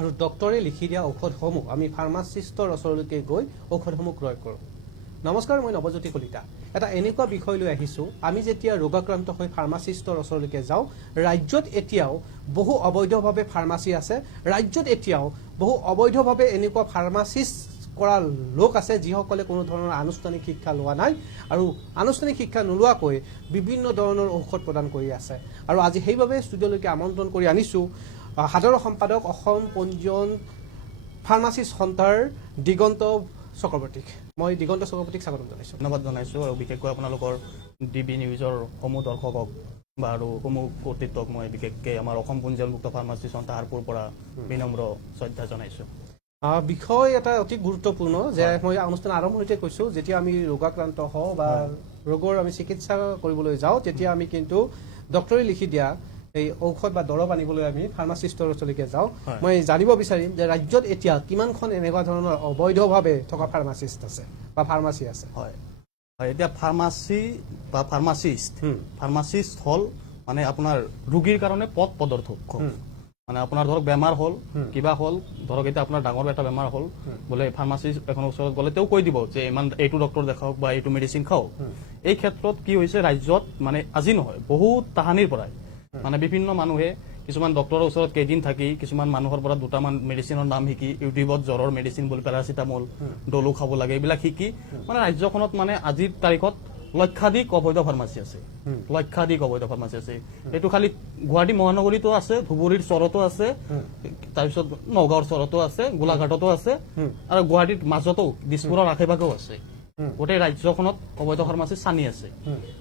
আৰু ডক্টৰে লিখি দিয়া ঔষধসমূহ আমি ফাৰ্মাচিষ্টৰ ওচৰলৈকে গৈ ঔষধসমূহ ক্ৰয় কৰোঁ। নমস্কাৰ, মই নৱজ্যোতি কলিতা। এটা এনেকুৱা বিষয় লৈ আহিছোঁ, আমি যেতিয়া ৰোগাক্ৰান্ত হৈ ফাৰ্মাচিষ্টৰ ওচৰলৈকে যাওঁ, ৰাজ্যত এতিয়াও বহু অবৈধভাৱে ফাৰ্মাচী আছে। ৰাজ্যত এতিয়াও বহু অবৈধভাৱে এনেকুৱা ফাৰ্মাচিষ্ট কৰা লোক আছে যিসকলে কোনো ধৰণৰ আনুষ্ঠানিক শিক্ষা লোৱা নাই আৰু আনুষ্ঠানিক শিক্ষা নোলোৱাকৈ বিভিন্ন ধৰণৰ ঔষধ প্ৰদান কৰি আছে। আৰু আজি সেইবাবে ষ্টুডিঅ'লৈকে আমন্ত্ৰণ কৰি আনিছোঁ সাধাৰণ সম্পাদক অসম পঞ্জীয়ন ফাৰ্মাচিষ্ট সন্থাৰ দিগন্ত চক্ৰৱৰ্তীক। মই দিগন্ত চক্ৰৱৰ্তীক স্বাগতম জনাইছোঁ। ধন্যবাদ জনাইছোঁ আৰু বিশেষকৈ আপোনালোকৰ ডিবি নিউজৰ সমূহ দৰ্শকক বা আৰু সমূহ কৰ্তৃত্বক মই বিশেষকৈ আমাৰ অসম পঞ্জীয়নভুক্ত ফাৰ্মাচিষ্ট সন্থা হাৰপুৰ পৰা বিনম্ৰ শ্ৰদ্ধা জনাইছোঁ। বিষয় এটা অতি গুৰুত্বপূৰ্ণ যে মই অনুষ্ঠান আৰম্ভণিতে কৈছোঁ, যেতিয়া আমি ৰোগাক্ৰান্ত হওঁ বা ৰোগৰ আমি চিকিৎসা কৰিবলৈ যাওঁ, তেতিয়া আমি কিন্তু ডক্টৰে লিখি দিয়া এই ঔষধ বা দৰৱ আনিবলৈ আমি ফাৰ্মাচিষ্টৰ ওচৰলৈকে যাওঁ। মই জানিব বিচাৰিম যে ৰাজ্যত এতিয়া কিমানখন এনেকুৱা ধৰণৰ অবৈধভাৱে থকা ফাৰ্মাচিষ্ট আছে বা ফাৰ্মাচী আছে? হয়, এতিয়া ফাৰ্মাচী বা ফাৰ্মাচিষ্ট হ'ল মানে আপোনাৰ ৰোগীৰ কাৰণে পথ প্ৰদৰ্শক। মানে আপোনাৰ ধৰক বেমাৰ হ'ল, কিবা হ'ল, ধৰক এতিয়া আপোনাৰ ডাঙৰ এটা বেমাৰ হ'ল, বোলে ফাৰ্মাচিষ্ট এখন ওচৰত গ'লে তেওঁ কৈ দিব যে ইমান এইটো ডক্টৰ দেখাওক বা এইটো মেডিচিন খাওক। এই ক্ষেত্ৰত কি হৈছে, ৰাজ্যত মানে আজি নহয় বহুত তাহানিৰ পৰাই মানে বিভিন্ন মানুহে কিছুমান ডক্টৰৰ ওচৰত কেইদিন থাকি কিছুমান মানুহৰ পৰা দুটামান মেডিচিনৰ নাম শিকি ইউটিউবত জ্বৰৰ মেডিচিন বুলি পেৰাচিটামল, ডলো খাব লাগে এইবিলাক শিকি মানে ৰাজ্যখনত মানে আজিৰ তাৰিখত লক্ষাধিক অবৈধ ফাৰ্মাচী আছে। এইটো খালি গুৱাহাটী মহানগৰীতো আছে, ধুবুৰীৰ চৰতো আছে, তাৰপিছত নগাঁৱৰ চৰতো আছে, গোলাঘাটতো আছে আৰু গুৱাহাটীৰ মাজতো দিছপুৰৰ আশে পাশেও আছে। গোটেই ৰাজ্যখনত অবৈধ ফাৰ্মাচী চানি আছে।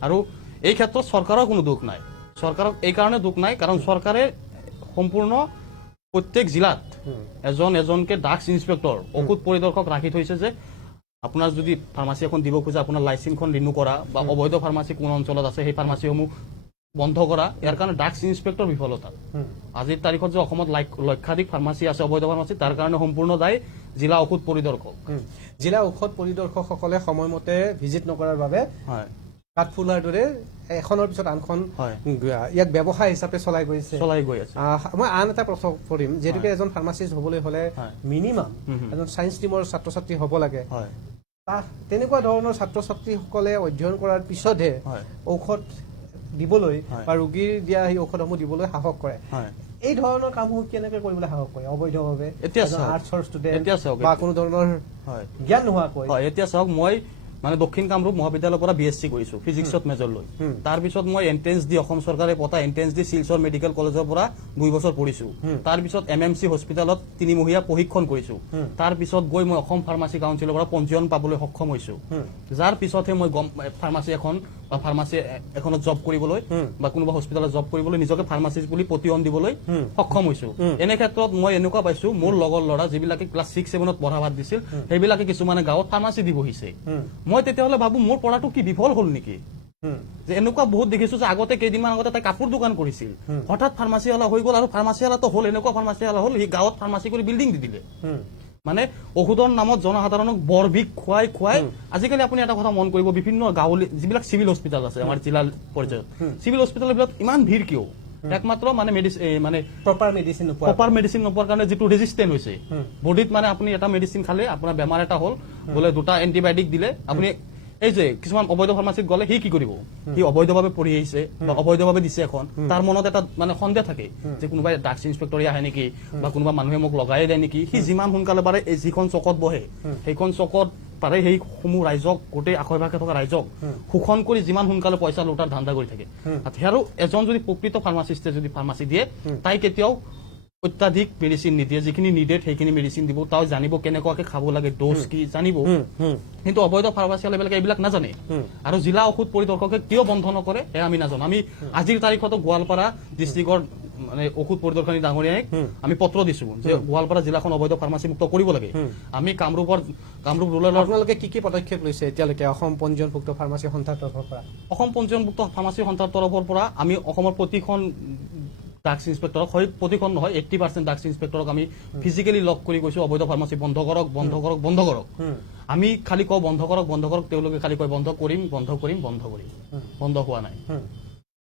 আৰু এই ক্ষেত্ৰত চৰকাৰৰ কোনো দুখ নাই। চৰকাৰক এই কাৰণে দুখ নাই কাৰণ চৰকাৰে সম্পূৰ্ণ প্ৰত্যেক জিলাত এজনকে ড্ৰাগছ ইন্সপেক্টৰ, ঔষধ পৰিদৰ্শক ৰাখি থৈছে যে আপোনাৰ যদি ফাৰ্মাচী এখন দিব খোজে আপোনাৰ লাইচেন্সখন ৰিনিউ কৰা বা অবৈধ ফাৰ্মাচী কোন অঞ্চলত আছে সেই ফাৰ্মাচীসমূহ বন্ধ কৰা। ইয়াৰ কাৰণে ড্ৰাগছ ইন্সপেক্টৰ বিফলতা। আজিৰ তাৰিখত যে অসমত লক্ষাধিক ফাৰ্মাচী আছে অবৈধ ফাৰ্মাচী, তাৰ কাৰণে সম্পূৰ্ণ দায়ী জিলা ঔষধ পৰিদৰ্শক। জিলা ঔষধ পৰিদৰ্শকসকলে সময়মতে ভিজিট নকৰাৰ বাবে কাঠফুলাৰ দৰে এখনৰ পিছত আনখন ইয়াক ব্যৱসায় হিচাপে চলাই গৈ আছে। মই আন এটা প্ৰশ্ন কৰিম, যিহেতুকে এজন ফাৰ্মাচিষ্ট হবলৈ হলে মিনিমাম এজন ছায়েন্স টিমৰ ছাত্ৰ ছাত্ৰী হ'ব লাগে। তেনেকুৱা ধৰণৰ ছাত্ৰ ছাত্ৰীসকলে অধ্যয়ন কৰাৰ পিছতহে ঔষধ দিবলৈ বা ৰোগীৰ দিয়া সেই ঔষধসমূহ দিবলৈ সাহস কৰে। এই ধৰণৰ কামসমূহ কেনেকৈ কৰিবলৈ সাহস কৰে অবৈধভাৱে আৰ্টছৰ ষ্টুডেণ্ট বা কোনো ধৰণৰ জ্ঞান নোহোৱাকৈ? এতিয়া চাওক, মই মানে দক্ষিণ কামৰূপ মহাবিদ্যালয়ৰ পৰা BSc কৰিছো ফিজিক্সত মেজৰ লৈ। তাৰপিছত মই এন্ট্ৰেন্স দি অসম চৰকাৰে পতা এন্ট্ৰেন্স দি শিলচৰ মেডিকেল কলেজৰ পৰা 2 বছৰ পঢ়িছো। তাৰপিছত MMC হস্পিটেলত 3 মহীয়া প্ৰশিক্ষণ কৰিছো। তাৰপিছত গৈ মই অসম ফাৰ্মাচী কাউন্সিলৰ পৰা পঞ্জীয়ন পাবলৈ সক্ষম হৈছো। যাৰ পিছতহে মই ফাৰ্মাচী এখন বা ফাৰ্মাচী এখনত জব কৰিবলৈ বা কোনোবা হস্পিটেলত জব কৰিবলৈ নিজকে ফাৰ্মাচিষ্ট বুলি প্ৰতিয়ন দিবলৈ সক্ষম হৈছো। এনে ক্ষেত্ৰত মই এনেকুৱা পাইছো, মোৰ লগৰ ল'ৰা যিবিলাকে ক্লাছ 6-7ত পঢ়া বাদ দিছিল সেইবিলাকে কিছুমানে গাঁৱত ফাৰ্মাচী দি বহিছে। মই তেতিয়াহ'লে ভাবো মোৰ পঢ়াটো কি বিফল হ'ল নেকি? যে এনেকুৱা বহুত দেখিছো যে আগতে কেইদিনমান আগতে তাই কাপোৰ দোকান কৰিছিল, হঠাৎ ফাৰ্মাচীৱালা হৈ গ'ল আৰু ফাৰ্মাচীৱালাটো হ'ল এনেকুৱা ফাৰ্মাচীৱালা হ'ল সি গাঁৱত ফাৰ্মাচী কৰি বিল্ডিং দি দিলে। মানে ঔষধৰ নামত জনসাধাৰণক বৰ বিষ খুৱাই আজিকালি আপুনি এটা কথা মন কৰিব, বিভিন্ন গাঁৱলী যিবিলাক চিভিল হস্পিটেল আছে আমাৰ জিলা পৰ্যায়ত, চিভিল হস্পিটেলবিলাক ইমান ভিৰ কিয়? একমাত্ৰ মানে প্ৰপাৰ মেডিচিন নোপোৱাৰ কাৰণে যিটো ৰেজিষ্টেণ্ট হৈছে বডিত। মানে আপুনি এটা মেডিচিন খালে আপোনাৰ বেমাৰ এটা হ'ল, বোলে 2টা এণ্টিবায়টিক দিলে, আপুনি এই যে কিছুমান অবৈধ ফাৰ্মাচীত গ'লে সি কি কৰিব? সি অবৈধভাৱে পঢ়ি আহিছে বা অবৈধভাৱে দিছে এখন, তাৰ মনত এটা মানে সন্দেহ থাকে যে কোনোবাই ড্ৰাগছ ইন্সপেক্টৰে আহে নেকি বা কোনোবা মানুহে মোক লগাই দিয়ে নেকি। সি যিমান সোনকালে পাৰে এই যিখন চকত বহে সেইখন চকত পাৰে সেইসমূহ ৰাইজক, গোটেই আশে পাশে থকা ৰাইজক শোষণ কৰি যিমান সোনকালে পইচা লুটাৰ ধান্দা কৰি থাকে। আৰু এজন যদি প্ৰকৃত ফাৰ্মাচিষ্টে যদি ফাৰ্মাচী দিয়ে, তাই কেতিয়াও অত্যাধিক মেডিচিন নিদিয়ে। যিখিনি নিডেড সেইখিনি মেডিচিন দিব, তাও জানিব কেনেকুৱাকে খাব লাগে, ড'জ কি জানিব। কিন্তু অবৈধ ফাৰ্মাচীৱালাবিলাকে এইবিলাক নাজানে। আৰু জিলা ঔষধ পৰিদৰ্শকে কিয় বন্ধ নকৰে সেয়া আমি নাজানো। আমি আজিৰ তাৰিখতো গোৱালপাৰা ডিষ্ট্ৰিক্টৰ মানে ঔষধ পৰিদৰ্শনী ডাঙৰীয়াক আমি পত্ৰ দিছো যে গোৱালপাৰা জিলাখন অবৈধ ফাৰ্মাচী মুক্ত কৰিব লাগে। আমি কামৰূপ ৰুৰেলৰ আপোনালোকে কি পদক্ষেপ লৈছে এতিয়ালৈকে অসম পঞ্জীয়নভুক্ত ফাৰ্মাচী সন্থাৰ তৰফৰ পৰা? অসম পঞ্জীয়নভুক্ত ফাৰ্মাচী সন্থাৰ তৰফৰ পৰা আমি অসমৰ প্ৰতিখন ড্ৰাগছ ইন্সপেক্টৰক, প্ৰতিখন নহয় 80% ড্ৰাগছ ইন্সপেক্টৰক আমি ফিজিকেলি লগ কৰি কৈছো অবৈধ ফাৰ্মাচী বন্ধ কৰক। আমি খালি কওঁ বন্ধ কৰক, তেওঁলোকে খালি কয় বন্ধ কৰিম। বন্ধ হোৱা নাই।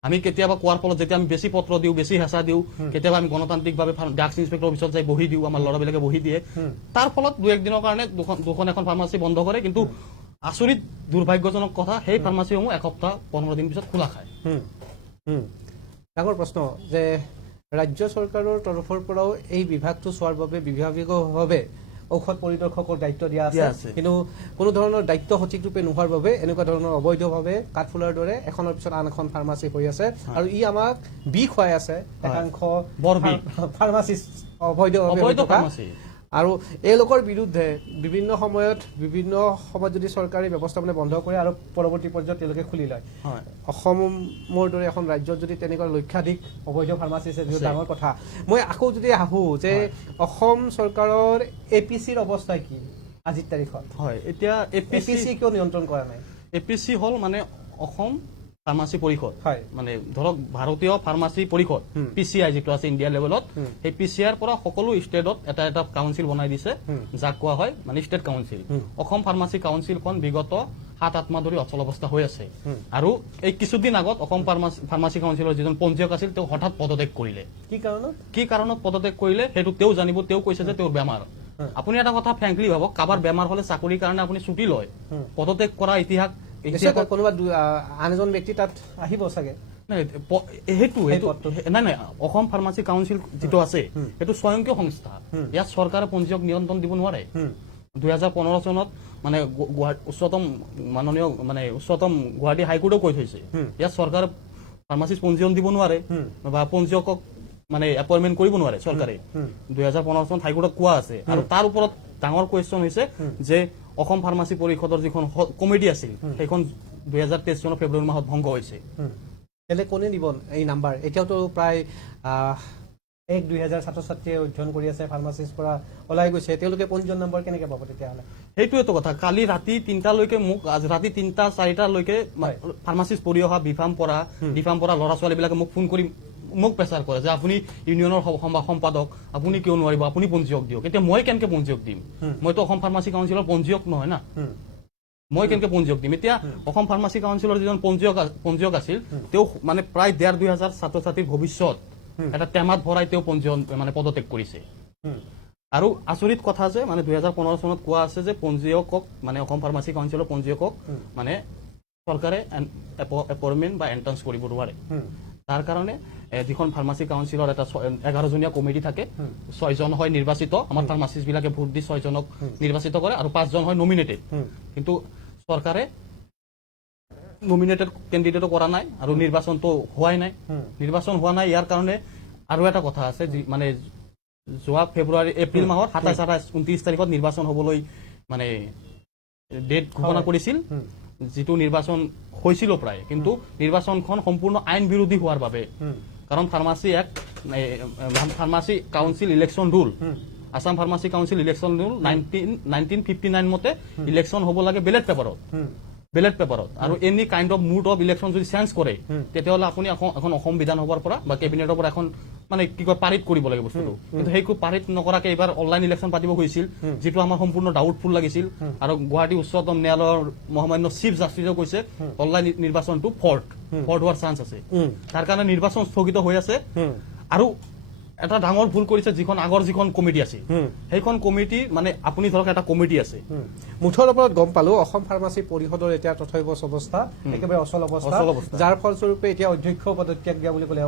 আমি কেতিয়াবা কোৱাৰ ফলত যেতিয়া আমি বেছি পত্ৰ দিওঁ, বেছি হেঁচা দিওঁ, কেতিয়াবা আমি গণতান্ত্ৰিকভাৱে ড্ৰাগছ ইন্সপেক্টৰ অফিচত যাই বহি দিওঁ, আমাৰ ল'ৰাবিলাকে বহি দিয়ে। তাৰ ফলত 2-1 দিনৰ কাৰণে দুখন এখন ফাৰ্মাচী বন্ধ কৰে, কিন্তু আচৰিত দুৰ্ভাগ্যজনক কথা, সেই ফাৰ্মাচীসমূহ এসপ্তাহ 15 দিন পিছত খোলা খায়। ডাঙৰ প্ৰশ্ন যে ৰাজ্য চৰকাৰৰ তৰফৰ পৰাও এই বিভাগটো চোৱাৰ বাবে বিভাগীয়ভাৱে ঔষধ পৰিদৰ্শকৰ দায়িত্ব দিয়া আছে, কিন্তু কোনো ধৰণৰ দায়িত্ব সঠিক ৰূপে নোহোৱাৰ বাবে এনেকুৱা ধৰণৰ অবৈধভাৱে কাঠফুলাৰ দৰে এখনৰ পিছত আন এখন ফাৰ্মাচী হৈ আছে, আৰু ই আমাক বিষ খুৱাই আছে একাংশ ফাৰ্মাচিষ্ট অবৈধভাৱে ফাৰ্মাচী। আৰু এওঁলোকৰ বিৰুদ্ধে বিভিন্ন সময়ত যদি চৰকাৰী ব্যৱস্থাপনা বন্ধ কৰে আৰু পৰৱৰ্তী পৰ্যায়ত তেওঁলোকে খুলি লয়। অসমৰ দৰে এখন ৰাজ্যত যদি তেনেকুৱা লক্ষাধিক অবৈধ ফাৰ্মাচী আছে, যিটো ডাঙৰ কথা। মই আকৌ যদি আহোঁ যে অসম চৰকাৰৰ APCৰ অৱস্থা কি আজিৰ তাৰিখত? হয়, এতিয়া APC কিয় নিয়ন্ত্ৰণ কৰা নাই? APC হ'ল মানে অসম ফাৰ্মাচী পৰিষদ, হয়, মানে ধৰক ভাৰতীয় ফাৰ্মাচী পৰিষদ, PCI যিটো আছে ইণ্ডিয়া লেভেলত, সেই PCIৰ পৰা সকলো ষ্টেটত এটা কাউন্সিল বনাই দিছে, যাক কোৱা হয় মানে ষ্টেট কাউন্সিল। অসম ফাৰ্মাচী কাউন্সিলখন বিগত 7-8 মাহ ধৰি অচল অৱস্থা হৈ আছে, আৰু এই কিছুদিন আগত অসম ফাৰ্মাচী কাউন্সিলৰ যিজন পঞ্জীয়ক আছিল তেওঁ হঠাৎ পদত্যাগ কৰিলে। কি কাৰণত পদত্যাগ কৰিলে সেইটো তেওঁ জানিব। তেওঁ কৈছে যে তেওঁৰ বেমাৰ। আপুনি এটা কথা ফ্ৰেংকলি ভাবক, কাৰোবাৰ বেমাৰ হলে চাকৰিৰ কাৰণে আপুনি ছুটি লয়, পদত্যাগ কৰা ইতিহাস কোনোবা আন এজন ব্যক্তি তাত আহিব চাগে। নাই, অসম ফাৰ্মাচী কাউন্সিল যিটো আছে সেইটো স্বয়ংক্ৰিয় সংস্থা, ইয়াত চৰকাৰে পঞ্জীয়ক নিয়ন্ত্ৰণ দিব নোৱাৰে। 2015 চনত মানে উচ্চতম গুৱাহাটী হাইকোৰ্টেও কৈ থৈছে, ইয়াত চৰকাৰে ফাৰ্মাচিষ্ট পঞ্জীয়ন দিব নোৱাৰে বা পঞ্জীয়কক মানে এপইণ্টমেণ্ট কৰিব নোৱাৰে চৰকাৰে। 2015 চনত হাইকোৰ্টত কোৱা আছে, আৰু তাৰ ওপৰত ডাঙৰ কুৱেশ্যন হৈছে যে অসম ফাৰ্মাচী পৰিষদৰ যিখন কমিটি আছিল সেইখন 2023 চনৰ ফেব্ৰুৱাৰী মাহত ভংগ হৈছে। কোনে দিব এই নাম্বাৰ? এতিয়াওতো প্ৰায় 1-2,000 ছাত্ৰ ছাত্ৰীয়ে অধ্যয়ন কৰি আছে, ফাৰ্মাচিষ্ট পৰা ওলাই গৈছে, তেওঁলোকে পঞ্জীয়ন নম্বৰ কেনেকে পাব তেতিয়াহ'লে? সেইটোৱেতো কথা। কালি ৰাতি 3টালৈকে মোক ৰাতি 3-4টালৈকে ফাৰ্মাচিষ্ট পঢ়ি অহা বিফাম পৰা ল'ৰা ছোৱালীবিলাকে মোক ফোন কৰি মোক প্ৰেচাৰ কৰে যে আপুনি ইউনিয়নৰ সম্পাদক, আপুনি কিয় নোৱাৰিব, আপুনি পঞ্জীয়ক দিয়ক। এতিয়া মই কেনেকে পঞ্জীয়ক দিম? মইতো অসম ফাৰ্মাচী কাউন্সিলৰ পঞ্জীয়ক নহয় না, মই কেনেকে পঞ্জীয়ক দিম? এতিয়া অসম ফাৰ্মাচী কাউন্সিলৰ যিজন পঞ্জীয়ক আছিল, তেওঁ মানে প্ৰায় 1,500 ছাত্ৰ ছাত্ৰীৰ ভৱিষ্যত এটা টেমাত ভৰাই তেওঁ পঞ্জীয়ন মানে পদত্যাগ কৰিছে। আৰু আচৰিত কথা যে মানে 2015 চনত কোৱা আছে যে পঞ্জীয়কক মানে অসম ফাৰ্মাচী কাউন্সিলৰ পঞ্জীয়কক মানে চৰকাৰে এপইণ্টমেণ্ট বা এণ্ট্ৰেন্স কৰিব নোৱাৰে। তাৰ কাৰণে যিখন ফাৰ্মাচী কাউন্সিলৰ এটা 11জনীয়া কমিটি থাকে, 6জন হয় নিৰ্বাচিত, আমাৰ ফাৰ্মাচিষ্ট বিলাকে ভোট দি 6জনক নিৰ্বাচিত কৰে, আৰু 5জন হয় নমিনেটেড। কিন্তু চৰকাৰে নমিনেটেড কেণ্ডিডেটো কৰা নাই, আৰু নিৰ্বাচনটো হোৱাই নাই। নিৰ্বাচন হোৱা নাই, ইয়াৰ কাৰণে আৰু এটা কথা আছে, মানে যোৱা এপ্ৰিল মাহত 27-29 তাৰিখত নিৰ্বাচন হবলৈ মানে ডেট ঘোষণা কৰিছিল, যিটো নিৰ্বাচন হৈছিল প্ৰায়, কিন্তু নিৰ্বাচনখন সম্পূৰ্ণ আইন বিৰোধী হোৱাৰ বাবে, কাৰণ pharmacy council election rule, Assam pharmacy council election rule 1959 মতে ইলেকশ্যন হ'ব লাগে বেলেট পেপাৰত, আৰু any kind of mode of election যদি চেঞ্জ কৰে তেতিয়াহ'লে আপুনি এখন অসম বিধানসভাৰ পৰা বা কেবিনেটৰ পৰা এখন মানে কি কয় পাৰিত কৰিব লাগে বস্তুটো। কিন্তু সেইটো পাৰিত নকৰাকে এইবাৰ অনলাইন ইলেকশ্যন পাতিব গৈছিল, যিটো আমাৰ সম্পূৰ্ণ ডাউটফুল লাগিছিল, আৰু গুৱাহাটী উচ্চতম ন্যায়ালয়ৰ মহামান্য চিফ জাষ্টিছেও কৈছে অনলাইন নিৰ্বাচনটো ফৰ্ট হোৱাৰ চান্স আছে। তাৰ কাৰণে নিৰ্বাচন স্থগিত হৈ আছে। আৰু এটা ডাঙৰ ভুল কৰিছে, আগৰ যিখন কমিটি আছিল, সেইখন কমিটি মানে আপুনি ধৰক এটা কমিটি আছে, মুঠৰ ওপৰত গম পালো অসম ফাৰ্মাচী পৰিষদৰ এতিয়া তথ্য অৱস্থা একেবাৰে অচল অৱস্থা, যাৰ ফলস্বৰূপে এতিয়া অধ্যক্ষ পদত্যাগ দিয়া বুলি ক'লে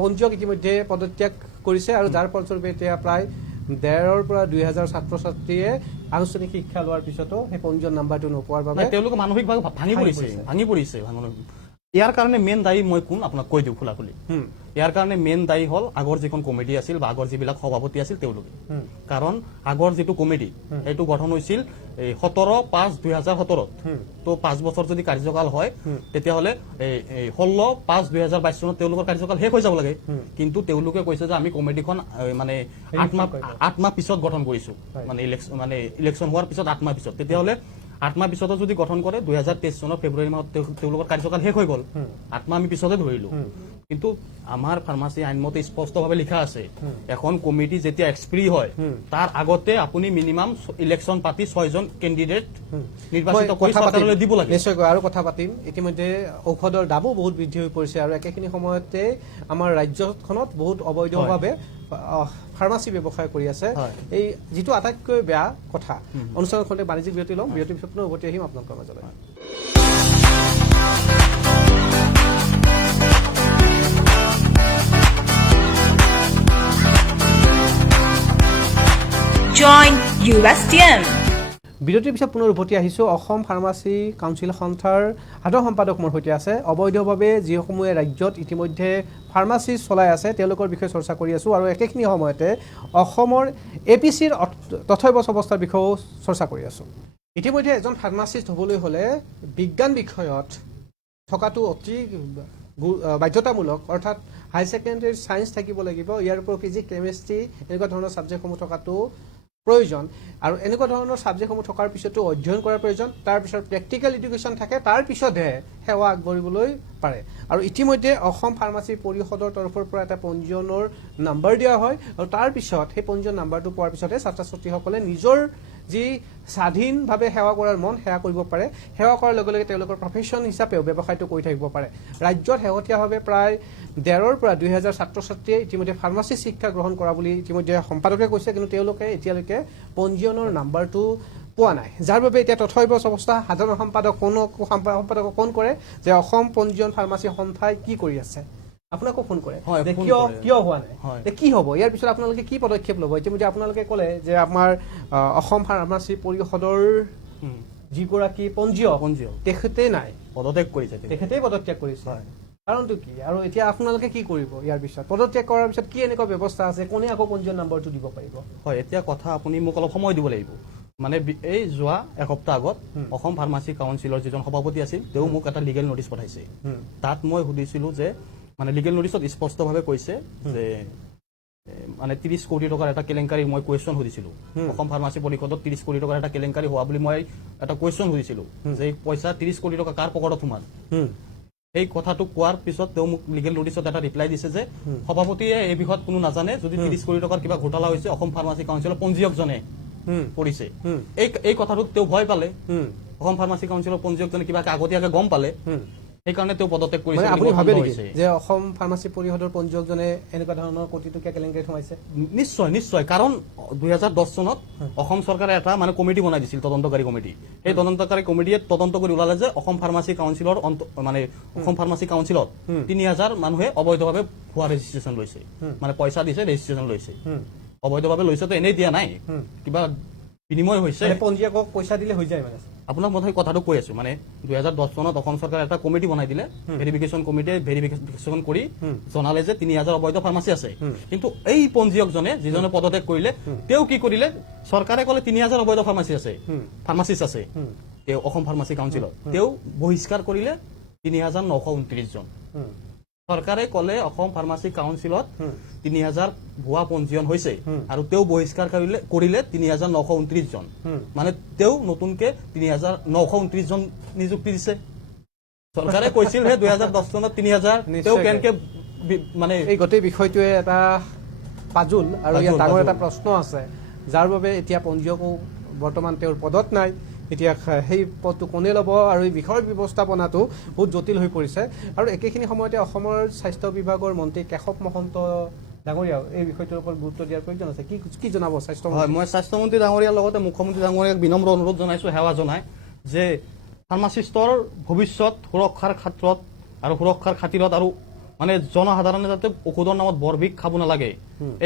পঞ্জীয়ক ইতিমধ্যে পদত্যাগ কৰিছে, আৰু যাৰ ফলস্বৰূপে এতিয়া প্ৰায় 1,500 পৰা 2,000 ছাত্ৰ ছাত্ৰীয়ে আনুষ্ঠানিক শিক্ষা লোৱাৰ পিছতো সেই পঞ্জীয়ন নাম্বাৰটো নোপোৱাৰ বাবে তেওঁলোকে মানসিকভাৱে ভাঙি পৰিছে। ইয়াৰ কাৰণে মেইন দায়ী মই কোন আপোনাক কৈ দিওঁ খোলাখুলি। ইয়াৰ কাৰণে মেইন দায়ী হ'ল আগৰ যিখন কমিটি আছিল বা আগৰ যিবিলাক সভাপতি আছিল তেওঁলোকে। কাৰণ আগৰ যিটো কমিটি সেইটো গঠন হৈছিল 17/5/2017, তো 5 বছৰ যদি কাৰ্যকাল হয় তেতিয়াহ'লে 16/5/2022 চনত তেওঁলোকৰ কাৰ্যকাল শেষ হৈ যাব লাগে। কিন্তু তেওঁলোকে কৈছে যে আমি কমিটিখন মানে 8 মাহ পিছত গঠন কৰিছো, মানে ইলেকশ্যন হোৱাৰ পিছত 8 মাহ পিছত। তেতিয়াহ'লে 8 মাহ পিছতো যদি গঠন কৰে 2023 চনৰ ফেব্ৰুৱাৰী মাহত তেওঁলোকৰ কাৰ্যকাল শেষ হৈ গ'ল, 8 মাহ আমি পিছতে ধৰিলো। কিন্তু আমাৰ ফাৰ্মাচী আইনমতে স্পষ্টভাৱে লিখা আছে এখন কমিটি যেতিয়া এক্সপ্ৰি হয় তাৰ আগতে আপুনি মিনিমাম ইলেকশ্যন পাতি 6জন কেণ্ডিডেট নিৰ্বাচিত কৰি চৰকাৰলৈ দিব লাগে। নিশ্চয়কৈ আৰু কথা পাতিম। ইতিমধ্যে ঔষধৰ দামো বহুত বৃদ্ধি হৈ পৰিছে আৰু একেখিনি সময়তে আমাৰ ৰাজ্যখনত বহুত অবৈধভাৱে ফাৰ্মাচী ব্যৱসায় কৰি আছে। এই যিটো আটাইতকৈ বেয়া কথা। অনুষ্ঠানখনতে বাণিজ্যিক বিৰতি ল'ম, বিৰতিৰ পিছত পুনৰ উভতি আহিম আপোনালোকৰ মাজলৈ। Join USTM. বিৰতিৰ পিছত পুনৰ উভতি আহিছোঁ। অসম ফাৰ্মাচী কাউন্সিল সন্থাৰ সাধাৰণ সম্পাদক মোৰ সৈতে আছে। অবৈধভাৱে যিসমূহে ৰাজ্যত ইতিমধ্যে ফাৰ্মাচী চলাই আছে তেওঁলোকৰ বিষয়ে চৰ্চা কৰি আছোঁ আৰু একেখিনি সময়তে অসমৰ APCৰ তথ্যবচ অৱস্থাৰ বিষয়েও চৰ্চা কৰি আছোঁ। ইতিমধ্যে এজন ফাৰ্মাচিষ্ট হ'বলৈ হ'লে বিজ্ঞান বিষয়ত থকাটো অতি বাধ্যতামূলক, অৰ্থাৎ হাই ছেকেণ্ডেৰী ছায়েন্স থাকিব লাগিব। ইয়াৰ উপৰিও ফিজিক্স, কেমেষ্ট্ৰি এনেকুৱা ধৰণৰ ছাবজেক্টসমূহ থকাটো প্ৰয়োজন আৰু এনেকুৱা ধৰণৰ ছাবজেক্টসমূহ থকাৰ পিছতো অধ্যয়ন কৰাৰ প্ৰয়োজন। তাৰপিছত প্ৰেক্টিকেল এডুকেশ্যন থাকে, তাৰ পিছতহে সেৱা আগবাঢ়িবলৈ পাৰে। আৰু ইতিমধ্যে অসম ফাৰ্মাচী পৰিষদৰ তৰফৰ পৰা এটা পঞ্জীয়নৰ নাম্বাৰ দিয়া হয় আৰু তাৰপিছত সেই পঞ্জীয়ন নাম্বাৰটো পোৱাৰ পিছতহে ছাত্ৰ ছাত্ৰীসকলে নিজৰ যি স্বাধীনভাৱে সেৱা কৰাৰ মন সেৱা কৰিব পাৰে। সেৱা কৰাৰ লগে লগে তেওঁলোকৰ প্ৰফেশ্যন হিচাপেও ব্যৱসায়টো কৰি থাকিব পাৰে। ৰাজ্যত শেহতীয়াভাৱে প্ৰায় ১,৫০০ৰ পৰা ২,০০০ ছাত্ৰ ছাত্ৰীয়ে ইতিমধ্যে ফাৰ্মাচী শিক্ষা গ্ৰহণ কৰা বুলি ইতিমধ্যে সম্পাদকে কৈছে, কিন্তু তেওঁলোকে এতিয়ালৈকে পঞ্জীয়নৰ নাম্বাৰটো পোৱা নাই, যাৰ বাবে এতিয়া তথ্যবচ অৱস্থা সাধাৰণ সম্পাদকক ফোন কৰে যে অসম পঞ্জীয়ন ফাৰ্মাচী সন্থাই কি কৰি আছে। আপোনাকো ফোন কৰে যে কিয় হোৱা নাই, কি হ'ব, ইয়াৰ পিছত আপোনালোকে কি পদক্ষেপ ল'ব। ইতিমধ্যে আপোনালোকে ক'লে যে আমাৰ অসম ফাৰ্মাচী পৰিষদৰ যিগৰাকী পঞ্জীয়ক তেখেতেই নাই, তেখেতেই পদত্যাগ কৰিছে। কাৰণটো কি আৰু এতিয়া আপোনালোকে কি কৰিব ইয়াৰ পিছত? পদত্যাগ কৰাৰ পিছত কি এনেকুৱা ব্যৱস্থা আছে, কোনে আকৌ পঞ্জীয়ন নাম্বাৰটো দিব পাৰিব? হয়, এতিয়া কথা আপুনি মোক অলপ সময় দিব লাগিব। মানে এই যোৱা এসপ্তাহ আগত অসম ফাৰ্মাচী কাউন্সিলৰ যিজন সভাপতি আছিল তেওঁ মোক এটা লিগেল নটিচ পঠাইছে। তাত মই সুধিছিলোঁ যে মানে লিগেল নটিচত স্পষ্টভাৱে কৈছে যে মানে ৩০ কোটি টকাৰ এটা কেলেংকাৰী মই কুৱেশ্যন সুধিছিলোঁ। অসম ফাৰ্মাচী পৰিষদত ৩০ কোটি টকাৰ এটা কেলেংকাৰী হোৱা বুলি মই এটা কুৱেশ্যন সুধিছিলোঁ যে এই পইচা ৩০ কোটি টকা কাৰ পকেটত সোমাল। এই কথাটো কোৱাৰ পিছত তেওঁ মোক লিগেল নটিচত এটা ৰিপ্লাই দিছে যে সভাপতিয়ে এই বিষয়ত কোনো নাজানে, যদি ৩০ কোটি টকাৰ কিবা ঘোটালা হৈছে অসম ফাৰ্মাচী কাউন্সিলৰ পঞ্জীয়কজনে কৰিছে। এই কথাটোত তেওঁ ভয় পালে, অসম ফাৰ্মাচী কাউন্সিলৰ পঞ্জীয়কজনে কিবা আগতীয়াকৈ গম পালে, সেইকাৰণে তেওঁ পদত্যাগ কৰিছে। আপুনি ভাবে নেকি যে অসম ফাৰ্মাচী পৰিষদৰ পঞ্জীয়কজনে এনেকুৱা ধৰণৰ কোটি টকীয়া কেলেংকাৰীত সোমাইছে? নিশ্চয় নিশ্চয়, কাৰণ ২০১০ চনত অসম চৰকাৰে এটা মানে কমিটি বনাই দিছিল, তদন্তকাৰী কমিটি। সেই তদন্তকাৰী কমিটিয়ে তদন্ত কৰি ওলালে যে অসম ফাৰ্মাচী কাউন্সিলৰ মানে অসম ফাৰ্মাচী কাউন্সিলত ৩,০০০ মানুহে অবৈধভাৱে ভুৱা ৰেজিষ্ট্ৰেশ্যন লৈছে, মানে পইচা দিছে ৰেজিষ্ট্ৰেশ্যন লৈছে। অবৈধভাৱে লৈছেতো এনেই দিয়া নাই, কিবা বিনিময় হৈছে। পঞ্জীয়কক পইচা দিলে হৈ যায় মানে? আপোনাক মই কথাটো কৈ আছো, মানে ২০১০ চনত অসম চৰকাৰে এটা কমিটি বনাই দিলে, ভেৰিফিকেশ্যন কমিটিয়ে ভেৰিফিকেশ্যন কৰি জনালে যে ৩,০০০ অবৈধ ফাৰ্মাচী আছে। কিন্তু এই পঞ্জীয়কজনে যিজনে পদত্যাগ কৰিলে তেওঁ কি কৰিলে, চৰকাৰে ক'লে ৩,০০০ অবৈধ ফাৰ্মাচী আছে, ফাৰ্মাচিষ্ট আছে তেওঁ অসম ফাৰ্মাচী কাউন্সিলত, তেওঁ বহিষ্কাৰ কৰিলে ৩,৯২৯ জন। চৰকাৰে ক'লে অসম ফাৰ্মাচী কাউন্সিলত ৩,০০০ ভুৱা পঞ্জীয়ন হৈছে আৰু তেওঁ বহিষ্কাৰ কৰিলে ৩,৯২৯ জন। মানে তেওঁ নতুনকে ৩,৯২৯ জন নিযুক্তি দিছে। চৰকাৰে কৈছিল হে ২০১০ চনত ৩,০০০, তেওঁ কেনেকে মানে এই গোটেই বিষয়টোৱে এটা পাজুল আৰু ইয়াত ডাঙৰ এটা প্ৰশ্ন আছে, যাৰ বাবে এতিয়া পঞ্জীয়কো বৰ্তমান তেওঁৰ পদত নাই। এতিয়া সেই পদটো কোনে ল'ব আৰু এই বিষয়ৰ ব্যৱস্থাপনাটো বহুত জটিল হৈ পৰিছে। আৰু একেখিনি সময়তে অসমৰ স্বাস্থ্য বিভাগৰ মন্ত্ৰী কেশৱ মহন্ত ডাঙৰীয়াও এই বিষয়টোৰ ওপৰত গুৰুত্ব দিয়াৰ প্ৰয়োজন আছে। কি জনাব স্বাস্থ্যমন্ত্ৰী? হয়, মই স্বাস্থ্যমন্ত্ৰী ডাঙৰীয়াৰ লগতে মুখ্যমন্ত্ৰী ডাঙৰীয়াক বিনম্ৰ অনুৰোধ জনাইছোঁ, সেৱা জনাই যে ফাৰ্মাচিষ্টৰ ভৱিষ্যত সুৰক্ষাৰ ক্ষেত্ৰত আৰু সুৰক্ষাৰ খাতিৰত আৰু মানে জনসাধাৰণে যাতে ঔষধৰ নামত বৰবিষ খাব নালাগে,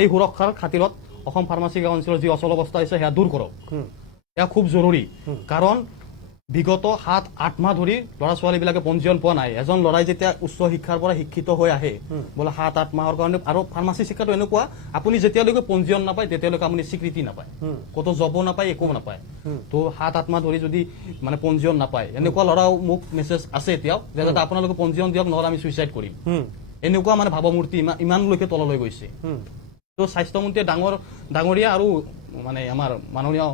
এই সুৰক্ষাৰ খাতিৰত অসম ফাৰ্মাচী কাউন্সিলৰ যি অচল অৱস্থা আছে সেয়া দূৰ কৰক। এয়া খুব জৰুৰী, কাৰণ বিগত ৭-৮ মাহ ধৰি ল'ৰা ছোৱালীবিলাকে পঞ্জীয়ন পোৱা নাই। এজন ল'ৰাই যেতিয়া উচ্চ শিক্ষাৰ পৰা শিক্ষিত হৈ আহে বোলে ৭-৮ মাহৰ কাৰণে, আৰু ফাৰ্মাচী শিক্ষাটো এনেকুৱা আপুনি যেতিয়ালৈকে পঞ্জীয়ন নাপায় তেতিয়ালৈকে আপুনি স্বীকৃতি নাপায়, ক'তো জবো নাপায়, একো নাপায়। তো 7-8 মাহ ধৰি যদি মানে পঞ্জীয়ন নাপায়, এনেকুৱা ল'ৰাও মোক মেছেজ আছে এতিয়াও যে যাতে আপোনালোকে পঞ্জীয়ন দিয়ক, নহ'লে আমি চুইচাইড কৰিম। এনেকুৱা মানে ভাৱমূৰ্তি ইমানলৈকে তললৈ গৈছে। তো স্বাস্থ্যমন্ত্ৰীয়ে ডাঙৰীয়া আৰু মানে আমাৰ মাননীয়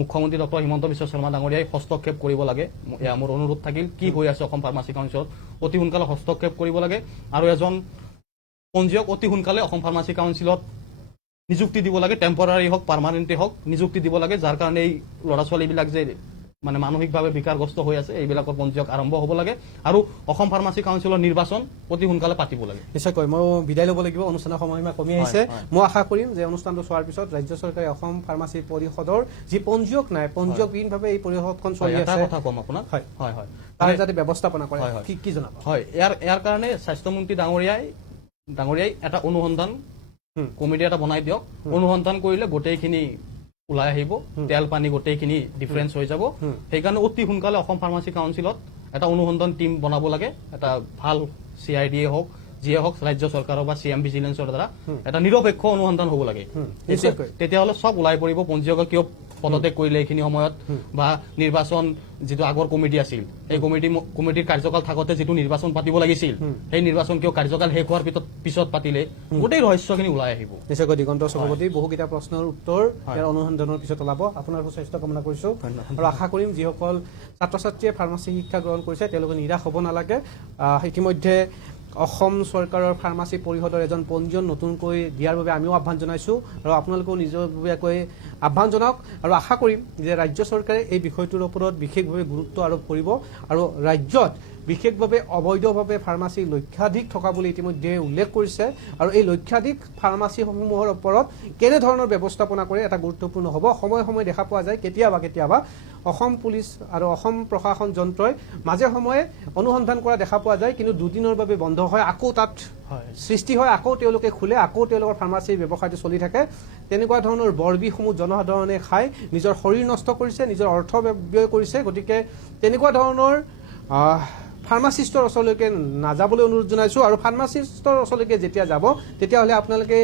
মুখ্যমন্ত্ৰী ডক্টৰ হিমন্ত বিশ্ব শৰ্মা ডাঙৰীয়াই হস্তক্ষেপ কৰিব লাগে। এয়া মোৰ অনুৰোধ থাকিল। কি হৈ আছে অসম ফাৰ্মাচী কাউন্সিলত অতি সোনকালে হস্তক্ষেপ কৰিব লাগে আৰু এজন পঞ্জীয়ক অতি সোনকালে অসম ফাৰ্মাচী কাউন্সিলত নিযুক্তি দিব লাগে, টেম্পৰাৰী হওক পাৰ্মানেণ্টেই হওক নিযুক্তি দিব লাগে, যাৰ কাৰণে এই ল'ৰা ছোৱালীবিলাক যে মানে মানসিকভাৱে বিকাৰগ্ৰস্ত হৈ আছে এইবিলাকৰ পঞ্জীয়ক আৰম্ভ হ'ব লাগে আৰু অসম ফাৰ্মাচী কাউন্সিলৰ নিৰ্বাচন অতি সোনকালে পাতিব লাগে। নিশ্চয়কৈ মই বিদায় ল'ব লাগিব, অনুষ্ঠানৰ সময়সীমা কমি আহিছে। মই আশা কৰিম যে অনুষ্ঠানটো চোৱাৰ পিছত ৰাজ্য চৰকাৰে অসম ফাৰ্মাচী পৰিষদৰ যি পঞ্জীয়ক নাই, পঞ্জীয়কবিহীনভাৱে এই পৰিষদখন চলি এটা আছে, কথা ক'ম আপোনাক, হয় হয় হয় তাৰ যাতে ব্যৱস্থাপনা কৰে, হয়, হয়। কি জনাব? হয়, ইয়াৰ কাৰণে স্বাস্থ্যমন্ত্ৰী ডাঙৰীয়াই এটা অনুসন্ধান কমিটি এটা বনাই দিয়ক। অনুসন্ধান কৰিলে গোটেইখিনি ওলাই আহিব, তেল পানী গোটেইখিনি ডিফাৰেঞ্চ হৈ যাব। সেইকাৰণে অতি সোনকালে অসম ফাৰ্মাচী কাউন্সিলত এটা অনুসন্ধান টীম বনাব লাগে, এটা ভাল CID হওক যিয়ে হওক ৰাজ্য চৰকাৰৰ বা CM ভিজিলেন্সৰ দ্বাৰা এটা নিৰপেক্ষ অনুসন্ধান হ'ব লাগে। তেতিয়াহ'লে চব ওলাই পৰিব, পঞ্জীয়কক কিয় পদত্যাগ কৰিলে এইখিনি সময়ত, বা নিৰ্বাচন যিটো আগৰ কমিটি আছিল সেই কমিটিৰ কাৰ্যকাল থাকোঁতে যিটো নিৰ্বাচন পাতিব লাগিছিল সেই নিৰ্বাচন কিয় কাৰ্যকাল শেষ হোৱাৰ পিছত পাতিলে, গোটেই ৰহস্যখিনি ওলাই আহিব। নিশ্চয়কৈ দিগন্ত চক্ৰৱৰ্তী বহুকেইটা প্ৰশ্নৰ উত্তৰ ইয়াৰ অনুসন্ধানৰ পিছত ওলাব। আপোনাৰ সুস্বাস্থ্য কামনা কৰিছোঁ আৰু আশা কৰিম যিসকল ছাত্ৰ ছাত্ৰীয়ে ফাৰ্মাচী শিক্ষা গ্ৰহণ কৰিছে তেওঁলোকে নিৰাশ হ'ব নালাগে। ইতিমধ্যে অসম চৰকাৰৰ ফাৰ্মাচী পৰিষদৰ এজন পঞ্জীয়ন নতুনকৈ দিয়াৰ বাবে আমিও আহ্বান জনাইছোঁ আৰু আপোনালোকেও নিজাববীয়াকৈ আহ্বান জনাওক আৰু আশা কৰিম যে ৰাজ্য চৰকাৰে এই বিষয়টোৰ ওপৰত বিশেষভাৱে গুৰুত্ব আৰোপ কৰিব আৰু ৰাজ্যত বিশেষভাৱে অবৈধভাৱে ফাৰ্মাচী লক্ষাধিক থকা বুলি ইতিমধ্যে উল্লেখ কৰিছে আৰু এই লক্ষাধিক ফাৰ্মাচীসমূহৰ ওপৰত কেনেধৰণৰ ব্যৱস্থাপনা কৰে এটা গুৰুত্বপূৰ্ণ হ'ব। সময়ে সময়ে দেখা পোৱা যায় কেতিয়াবা অসম পুলিচ আৰু অসম প্ৰশাসন যন্ত্ৰই মাজে সময়ে অনুসন্ধান কৰা দেখা পোৱা যায়, কিন্তু দুদিনৰ বাবে বন্ধ হয়, আকৌ তাত সৃষ্টি হয়, আকৌ তেওঁলোকে খোলে, আকৌ তেওঁলোকৰ ফাৰ্মাচীৰ ব্যৱসায়টো চলি থাকে। তেনেকুৱা ধৰণৰ বৰবিহসমূহ জনসাধাৰণে খাই নিজৰ শৰীৰ নষ্ট কৰিছে, নিজৰ অৰ্থ ব্যয় কৰিছে। গতিকে তেনেকুৱা ধৰণৰ ফাৰ্মাচিষ্টৰ ওচৰলৈকে নাযাবলৈ অনুৰোধ জনাইছোঁ আৰু ফাৰ্মাচিষ্টৰ ওচৰলৈকে যেতিয়া যাব তেতিয়াহ'লে আপোনালোকে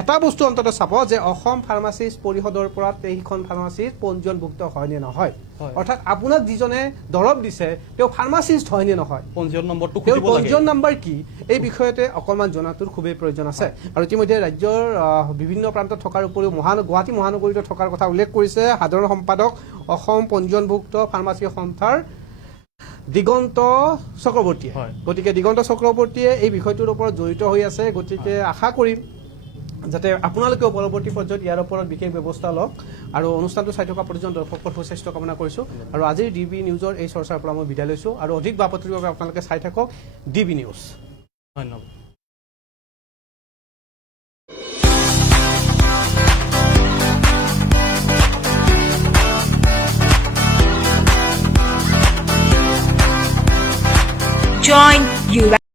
এটা বস্তু অন্ততঃ চাব যে অসম ফাৰ্মাচিষ্ট পৰিষদৰ পৰা সেইখন ফাৰ্মাচিষ্ট পঞ্জীয়নভুক্ত হয় নে নহয়, অৰ্থাৎ আপোনাক যিজনে দৰৱ দিছে তেওঁ ফাৰ্মাচিষ্ট হয় নে নহয়, পঞ্জীয়ন নম্বৰটো তেওঁৰ পঞ্জীয়ন নম্বৰ কি, এই বিষয়তে অকণমান জনাটোৰ খুবেই প্ৰয়োজন আছে। আৰু ইতিমধ্যে ৰাজ্যৰ বিভিন্ন প্ৰান্তত থকাৰ উপৰিও গুৱাহাটী মহানগৰীত থকাৰ কথা উল্লেখ কৰিছে সাধাৰণ সম্পাদক অসম পঞ্জীয়নভুক্ত ফাৰ্মাচী সন্থাৰ দিগন্ত চক্ৰৱৰ্তীয়ে। গতিকে দিগন্ত চক্ৰৱৰ্তীয়ে এই বিষয়টোৰ ওপৰত জড়িত হৈ আছে। গতিকে আশা কৰিম যাতে আপোনালোকেও পৰৱৰ্তী পৰ্যায়ত ইয়াৰ ওপৰত বিশেষ ব্যৱস্থা লওক আৰু অনুষ্ঠানটো চাই থকা প্ৰতিজন দৰ্শকৰ সুস্বাস্থ্য কামনা কৰিছোঁ আৰু আজিৰ DB নিউজৰ এই চৰ্চাৰ পৰা মই বিদায় লৈছোঁ আৰু অধিক বাপতিৰ বাবে আপোনালোকে চাই থাকক DB নিউজ। ধন্যবাদ। Join